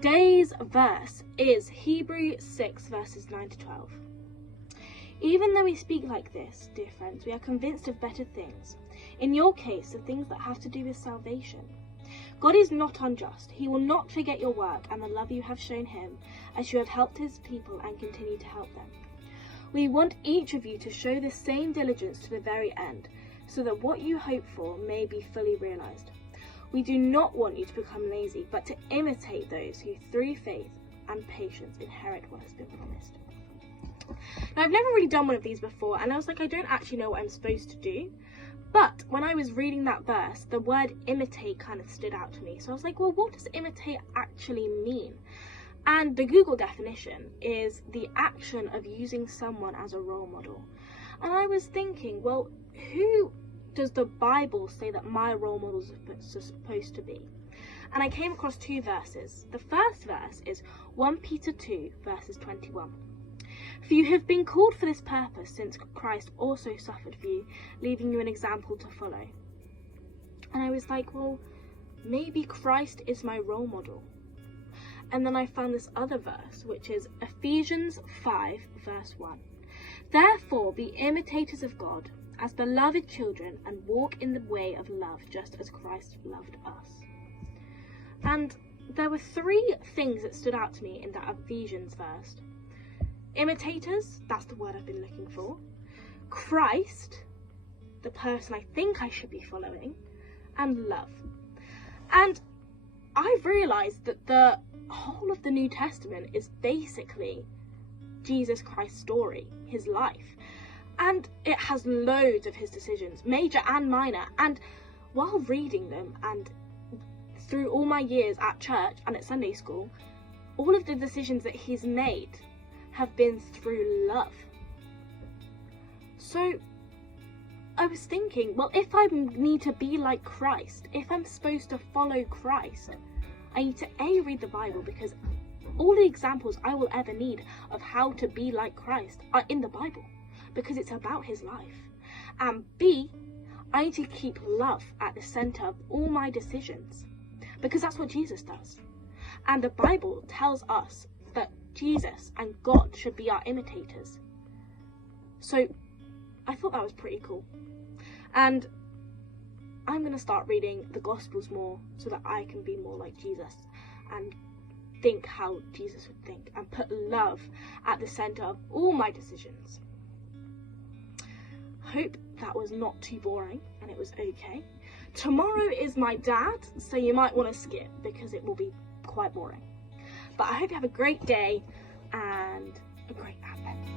today's verse is Hebrews 6 verses 9 to 12. Even though we speak like this, dear friends, we are convinced of better things. In your case, the things that have to do with salvation. God is not unjust. He will not forget your work and the love you have shown him as you have helped his people and continue to help them. We want each of you to show the same diligence to the very end, so that what you hope for may be fully realized. We do not want you to become lazy, but to imitate those who through faith and patience inherit what has been promised. Now, I've never really done one of these before, and I was like, I don't actually know what I'm supposed to do. But when I was reading that verse, the word imitate kind of stood out to me. So I was like, well, what does imitate actually mean? And the Google definition is the action of using someone as a role model. And I was thinking, well, who does the Bible say that my role models are supposed to be? And I came across two verses. The first verse is 1 Peter 2 verses 21. For you have been called for this purpose, since Christ also suffered for you, leaving you an example to follow. And I was like, well, maybe Christ is my role model. And then I found this other verse, which is Ephesians 5 verse 1. Therefore be imitators of God as beloved children, and walk in the way of love, just as Christ loved us. And there were three things that stood out to me in that Ephesians verse. Imitators, that's the word I've been looking for. Christ, the person I think I should be following, and love. And I've realised that the whole of the New Testament is basically Jesus Christ's story, his life. And it has loads of his decisions, major and minor. And while reading them, and through all my years at church and at Sunday school, all of the decisions that he's made have been through love. So I was thinking, well, if I need to be like Christ, if I'm supposed to follow Christ, I need to A, read the Bible, because all the examples I will ever need of how to be like Christ are in the Bible, because it's about his life. And B, I need to keep love at the center of all my decisions, because that's what Jesus does. And the Bible tells us that Jesus and God should be our imitators. So I thought that was pretty cool. And I'm going to start reading the Gospels more so that I can be more like Jesus and think how Jesus would think, and put love at the center of all my decisions. Hope that was not too boring and it was okay. Tomorrow is my dad, so you might want to skip because it will be quite boring. But I hope you have a great day and a great Advent.